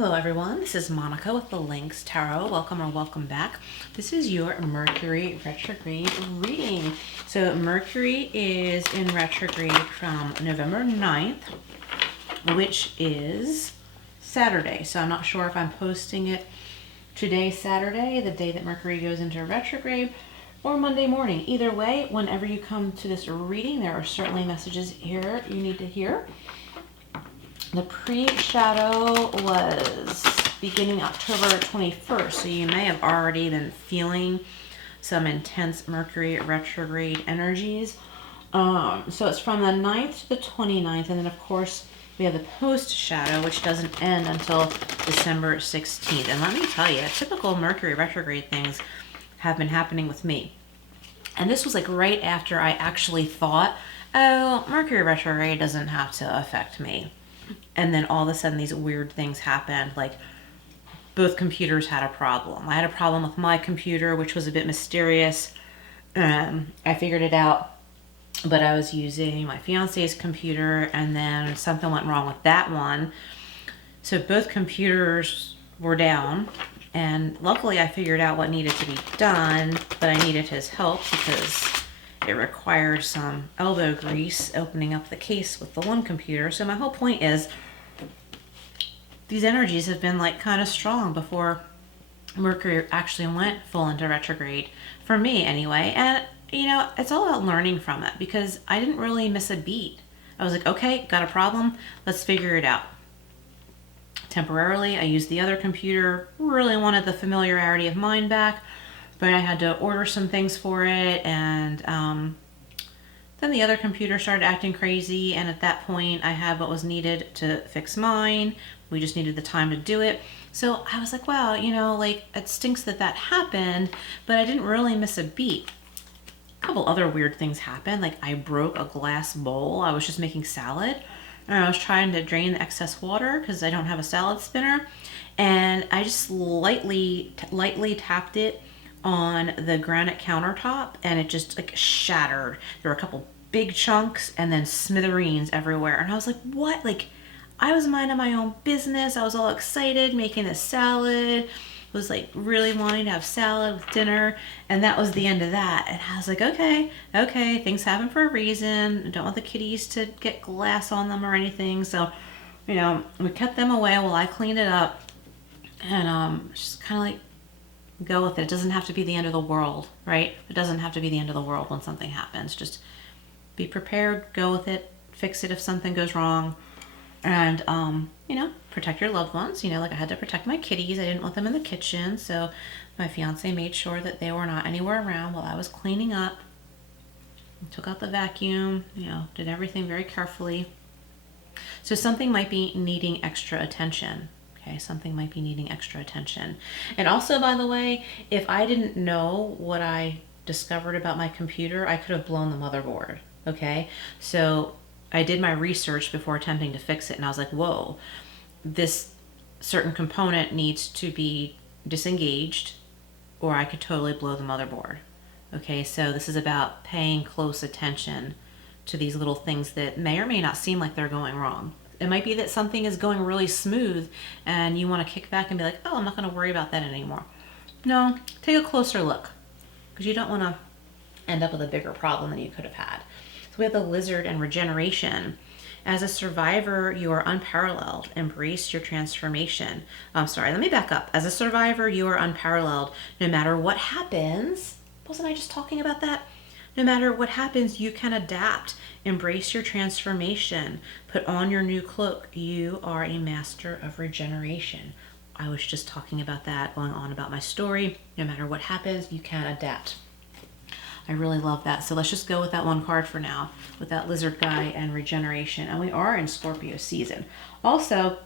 Hello everyone, this is Monica with the Lynx Tarot. Welcome or welcome back. This is your Mercury retrograde reading. So Mercury is in retrograde from November 9th, which is Saturday. So I'm not sure if I'm posting it today, Saturday, the day that Mercury goes into retrograde, or Monday morning. Either way, whenever you come to this reading, there are certainly messages here you need to hear. The pre-shadow was beginning October 21st, so you may have already been feeling some intense Mercury retrograde energies. So it's from the 9th to the 29th, and then of course we have the post-shadow, which doesn't end until December 16th. And let me tell you, typical Mercury retrograde things have been happening with me. And this was like right after I actually thought, oh, Mercury retrograde doesn't have to affect me. And then all of a sudden these weird things happened, like both computers had a problem. I had a problem with my computer, which was a bit mysterious. I figured it out, but I was using my fiance's computer, and then something went wrong with that one. So both computers were down, and luckily I figured out what needed to be done, but I needed his help because it required some elbow grease opening up the case with the one computer. So my whole point is these energies have been like kind of strong before Mercury actually went full into retrograde, for me anyway. And you know, it's all about learning from it, because I didn't really miss a beat. I was like, okay, got a problem, let's figure it out. Temporarily, I used the other computer, really wanted the familiarity of mine back, but I had to order some things for it, and then the other computer started acting crazy, and at that point I had what was needed to fix mine. We just needed the time to do it. So I was like, wow, you know, like it stinks that that happened, but I didn't really miss a beat. A couple other weird things happened, like I broke a glass bowl. I was just making salad, and I was trying to drain the excess water because I don't have a salad spinner, and I just lightly tapped it on the granite countertop, and it just like shattered. There were a couple big chunks and then smithereens everywhere, and I was like, what? Like, I was minding my own business. I was all excited making this salad, was like really wanting to have salad with dinner, and that was the end of that. And I was like, okay, things happen for a reason. I don't want the kitties to get glass on them or anything. So, you know, we kept them away while I cleaned it up, and just kind of like go with it. It doesn't have to be the end of the world, right? It doesn't have to be the end of the world when something happens. Just be prepared, go with it, fix it if something goes wrong, and you know, protect your loved ones. You know, like I had to protect my kitties. I didn't want them in the kitchen, so my fiance made sure that they were not anywhere around while I was cleaning up. Took out the vacuum, you know, did everything very carefully. So something might be needing extra attention. Okay, something might be needing extra attention. And also, by the way, if I didn't know what I discovered about my computer, I could have blown the motherboard. Okay, so I did my research before attempting to fix it, and I was like, whoa, this certain component needs to be disengaged, or I could totally blow the motherboard. Okay, so this is about paying close attention to these little things that may or may not seem like they're going wrong. It might be that something is going really smooth and you want to kick back and be like, oh, I'm not going to worry about that anymore. No, take a closer look, because you don't want to end up with a bigger problem than you could have had. So we have the Lizard and regeneration. As a survivor, you are unparalleled. Embrace your transformation. I'm sorry, let me back up. As a survivor, you are unparalleled. No matter what happens, wasn't I just talking about that? No matter what happens, you can adapt. Embrace your transformation. Put on your new cloak. You are a master of regeneration. I was just talking about that, going on about my story. No matter what happens, you can adapt. I really love that. So let's just go with that one card for now, with that lizard guy and regeneration. And we are in Scorpio season. Also,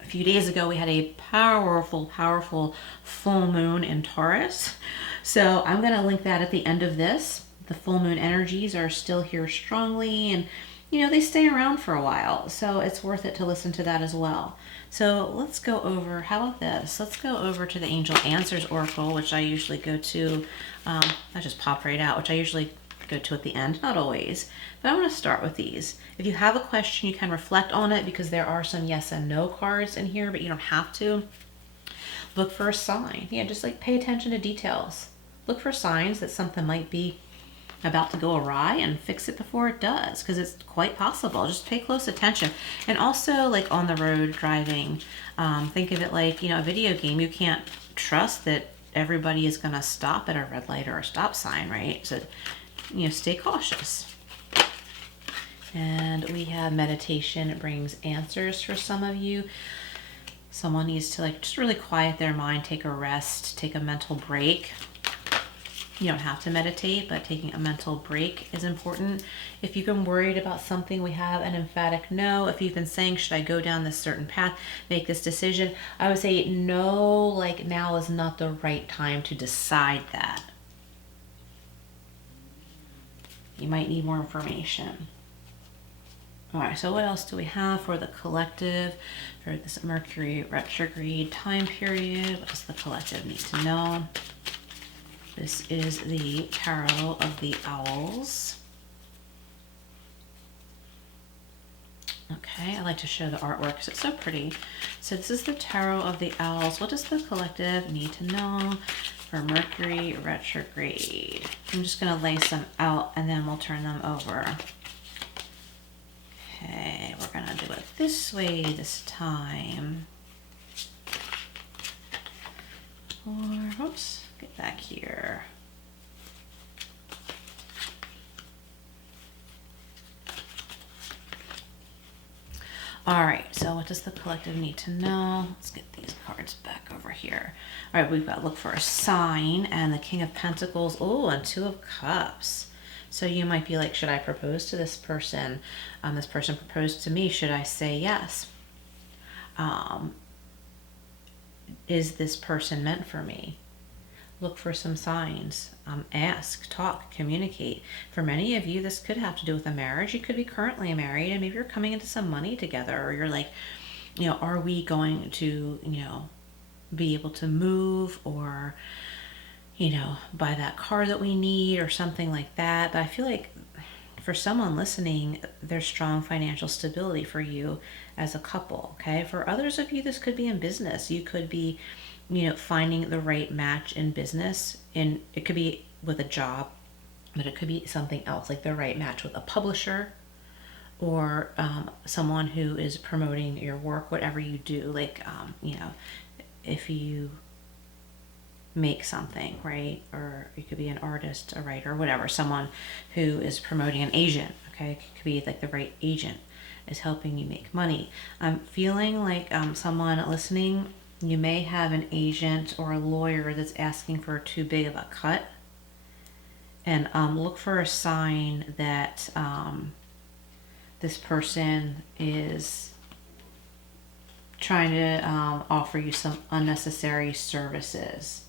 a few days ago, we had a powerful full moon in Taurus. So I'm going to link that at the end of this. The full moon energies are still here strongly, and you know, they stay around for a while. So it's worth it to listen to that as well. So let's go over, how about this? Let's go over to the Angel Answers Oracle, which I usually go to, that just popped right out, which I usually go to at the end, not always, but I want to start with these. If you have a question, you can reflect on it because there are some yes and no cards in here, but you don't have to. Look for a sign. Yeah, just like pay attention to details. Look for signs that something might be about to go awry and fix it before it does, because it's quite possible. Just pay close attention. And also, like on the road driving, think of it like, you know, a video game. You can't trust that everybody is going to stop at a red light or a stop sign, right? So, you know, stay cautious. And we have meditation. It brings answers for some of you. Someone needs to like just really quiet their mind, take a rest, take a mental break. You don't have to meditate, but taking a mental break is important. If you've been worried about something, we have an emphatic no. If you've been saying, should I go down this certain path, make this decision? I would say no, like now is not the right time to decide that. You might need more information. All right, so what else do we have for the collective for this Mercury retrograde time period? What does the collective need to know? This is the Tarot of the Owls. Okay, I like to show the artwork because it's so pretty. So this is the Tarot of the Owls. What does the collective need to know for Mercury retrograde? I'm just going to lay some out and then we'll turn them over. Okay, we're going to do it this way this time. Or, oops. Get back here. All right, so what does the collective need to know? Let's get these cards back over here. All right, we've got to look for a sign and the King of Pentacles. Oh, and Two of Cups. So you might be like, should I propose to this person? This person proposed to me. Should I say yes? Is this person meant for me? Look for some signs. Ask, talk, communicate. For many of you, this could have to do with a marriage. You could be currently married and maybe you're coming into some money together, or you're like, you know, are we going to, you know, be able to move, or, you know, buy that car that we need or something like that. But I feel like for someone listening, there's strong financial stability for you as a couple, okay? For others of you, this could be in business. You could be, you know, finding the right match in business, and it could be with a job, but it could be something else, like the right match with a publisher or someone who is promoting your work, whatever you do. Like, you know, if you make something, right? Or you could be an artist, a writer, whatever, someone who is promoting, an agent, okay? It could be like the right agent is helping you make money. I'm feeling like someone listening, you may have an agent or a lawyer that's asking for too big of a cut. And look for a sign that this person is trying to offer you some unnecessary services.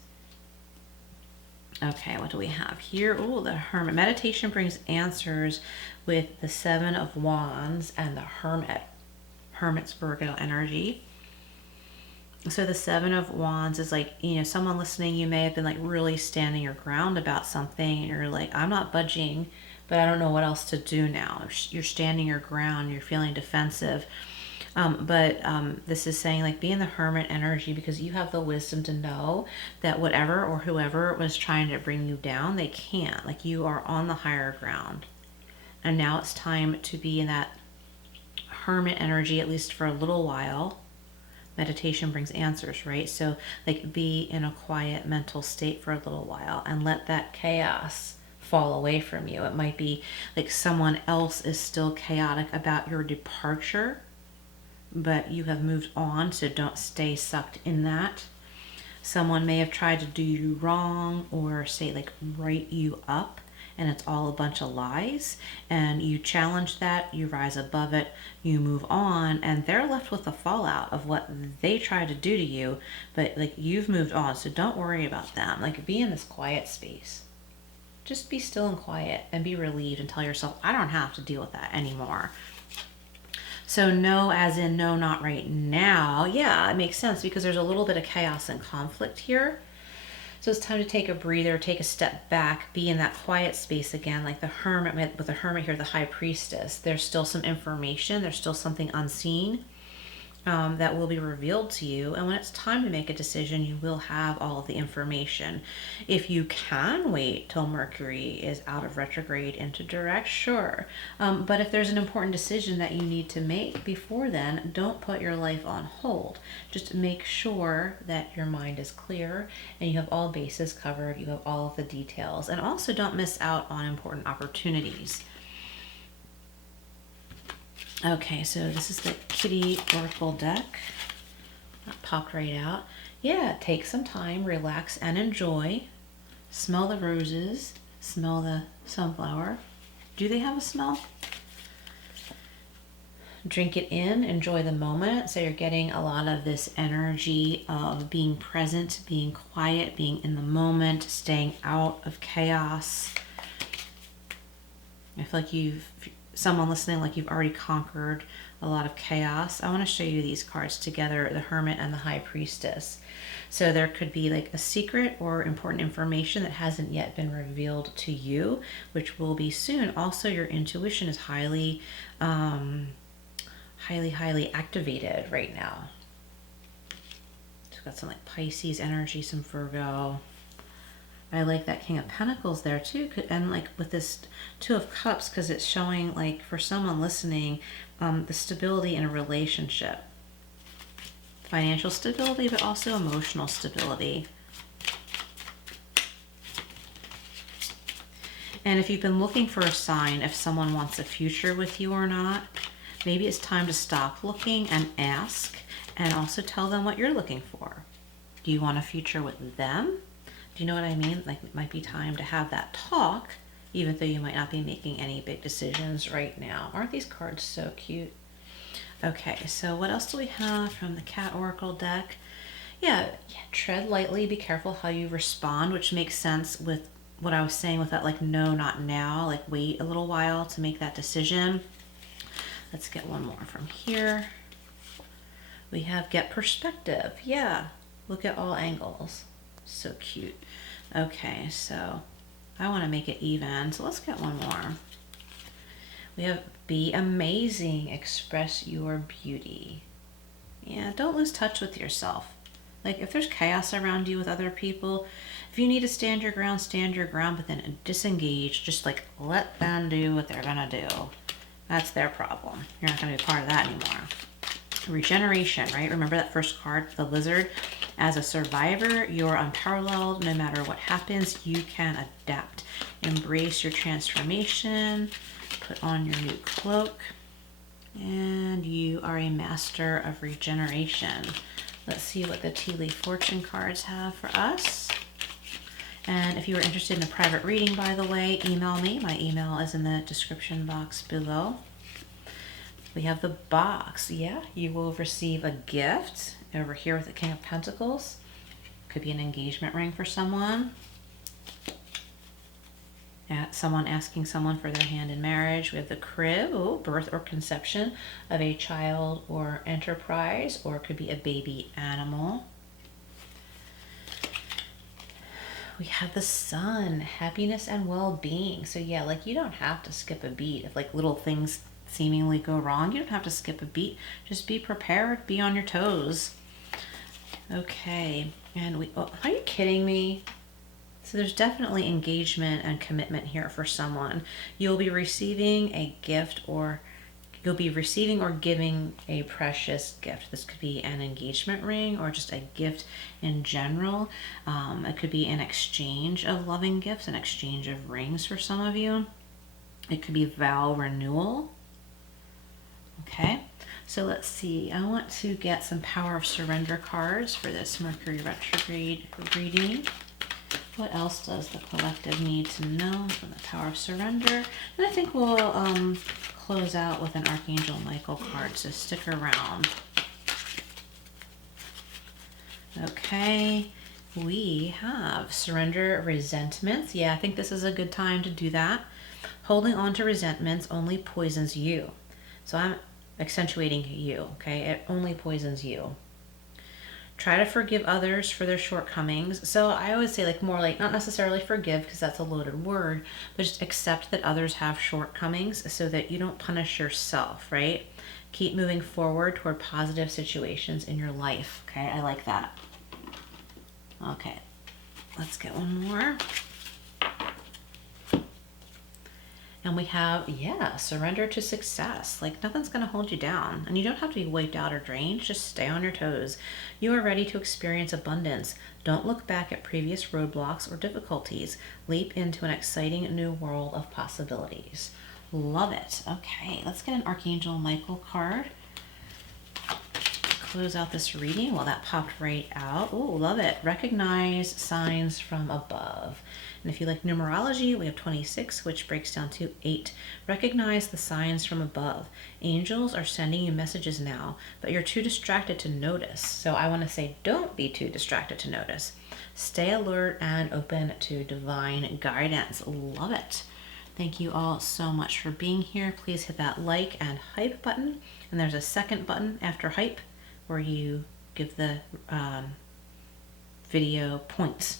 Okay, what do we have here? Oh, the Hermit. Meditation brings answers with the Seven of Wands and the Hermit. Hermit's Virgo energy. So the Seven of Wands is like, you know, someone listening, you may have been like really standing your ground about something, and you're like, I'm not budging, but I don't know what else to do now. You're standing your ground, you're feeling defensive. But this is saying like, be in the Hermit energy, because you have the wisdom to know that whatever or whoever was trying to bring you down, they can't. Like, you are on the higher ground. And now it's time to be in that Hermit energy, at least for a little while. Meditation brings answers, right? So like, be in a quiet mental state for a little while and let that chaos fall away from you. It might be like someone else is still chaotic about your departure, but you have moved on, so don't stay sucked in that. Someone may have tried to do you wrong, or say like write you up, and it's all a bunch of lies, and you challenge that, you rise above it, you move on, and they're left with the fallout of what they tried to do to you, but like, you've moved on, so don't worry about them. Like, be in this quiet space. Just be still and quiet and be relieved and tell yourself, I don't have to deal with that anymore. So no, as in no, not right now. Yeah, it makes sense, because there's a little bit of chaos and conflict here. So it's time to take a breather, take a step back, be in that quiet space again, like the Hermit, with the Hermit here, the High Priestess. There's still some information, there's still something unseen that will be revealed to you. And when it's time to make a decision, you will have all of the information. If you can wait till Mercury is out of retrograde into direct, sure. But if there's an important decision that you need to make before then, don't put your life on hold. Just make sure that your mind is clear and you have all bases covered, you have all of the details. And also don't miss out on important opportunities. Okay, so this is the Kitty Oracle deck. That popped right out. Yeah, take some time, relax and enjoy. Smell the roses, smell the sunflower. Do they have a smell? Drink it in, enjoy the moment. So you're getting a lot of this energy of being present, being quiet, being in the moment, staying out of chaos. I feel like someone listening, like you've already conquered a lot of chaos. I want to show you these cards together, the Hermit and the High Priestess. So there could be like a secret or important information that hasn't yet been revealed to you, which will be soon. Also, your intuition is highly activated right now. So we've got some like Pisces energy, some Virgo. I like that King of Pentacles there too, and like with this Two of Cups, because it's showing, like, for someone listening, the stability in a relationship. Financial stability, but also emotional stability. And if you've been looking for a sign if someone wants a future with you or not, maybe it's time to stop looking and ask, and also tell them what you're looking for. Do you want a future with them? Do you know what I mean? Like, it might be time to have that talk, even though you might not be making any big decisions right now. Aren't these cards so cute? Okay, so what else do we have from the Cat Oracle deck? Yeah, tread lightly, be careful how you respond, which makes sense with what I was saying with that, like, no, not now, like, wait a little while to make that decision. Let's get one more from here. We have get perspective. Yeah, look at all angles. So cute. Okay, so I want to make it even, so let's get one more. We have be amazing, express your beauty. Yeah, don't lose touch with yourself. Like, if there's chaos around you with other people, if you need to stand your ground, but then disengage. Just like let them do what they're gonna do. That's their problem. You're not gonna be part of that anymore. Regeneration, right? Remember that first card, the lizard? As a survivor, you're unparalleled. No matter what happens, you can adapt. Embrace your transformation. Put on your new cloak. And you are a master of regeneration. Let's see what the Tea Leaf Fortune cards have for us. And if you are interested in a private reading, by the way, email me. My email is in the description box below. We have the box. Yeah, you will receive a gift over here with the King of Pentacles. Could be an engagement ring for someone. Someone asking someone for their hand in marriage. We have the crib, birth or conception of a child or enterprise, or it could be a baby animal. We have the sun, happiness and well-being. So yeah, like, you don't have to skip a beat if like little things seemingly go wrong. You don't have to skip a beat. Just be prepared, be on your toes. Okay, and are you kidding me? So there's definitely engagement and commitment here for someone. You'll be receiving a gift, or you'll be receiving or giving a precious gift. This could be an engagement ring or just a gift in general. It could be an exchange of loving gifts, an exchange of rings for some of you. It could be vow renewal. Okay, so let's see. I want to get some Power of Surrender cards for this Mercury retrograde reading. What else does the collective need to know from the Power of Surrender? And I think we'll close out with an Archangel Michael card, so stick around. Okay, we have surrender resentments. Yeah, I think this is a good time to do that. Holding on to resentments only poisons you. So I'm accentuating you, okay? It only poisons you. Try to forgive others for their shortcomings. So I always say, like, more like, not necessarily forgive because that's a loaded word, but just accept that others have shortcomings so that you don't punish yourself, right? Keep moving forward toward positive situations in your life. Okay, I like that. Okay, let's get one more. And we have, yeah, surrender to success. Like, nothing's going to hold you down. And you don't have to be wiped out or drained. Just stay on your toes. You are ready to experience abundance. Don't look back at previous roadblocks or difficulties. Leap into an exciting new world of possibilities. Love it. Okay, let's get an Archangel Michael card. Close out this reading. Well, that popped right out. Oh, love it. Recognize signs from above. And if you like numerology, we have 26, which breaks down to 8. Recognize the signs from above. Angels are sending you messages now, but you're too distracted to notice. So I want to say, don't be too distracted to notice. Stay alert and open to divine guidance. Love it. Thank you all so much for being here. Please hit that like and hype button. And there's a second button after hype where you give the video points.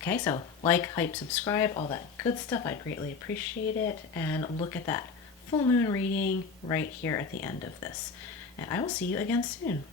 Okay, so like, hype, subscribe, all that good stuff. I'd greatly appreciate it. And look at that full moon reading right here at the end of this. And I will see you again soon.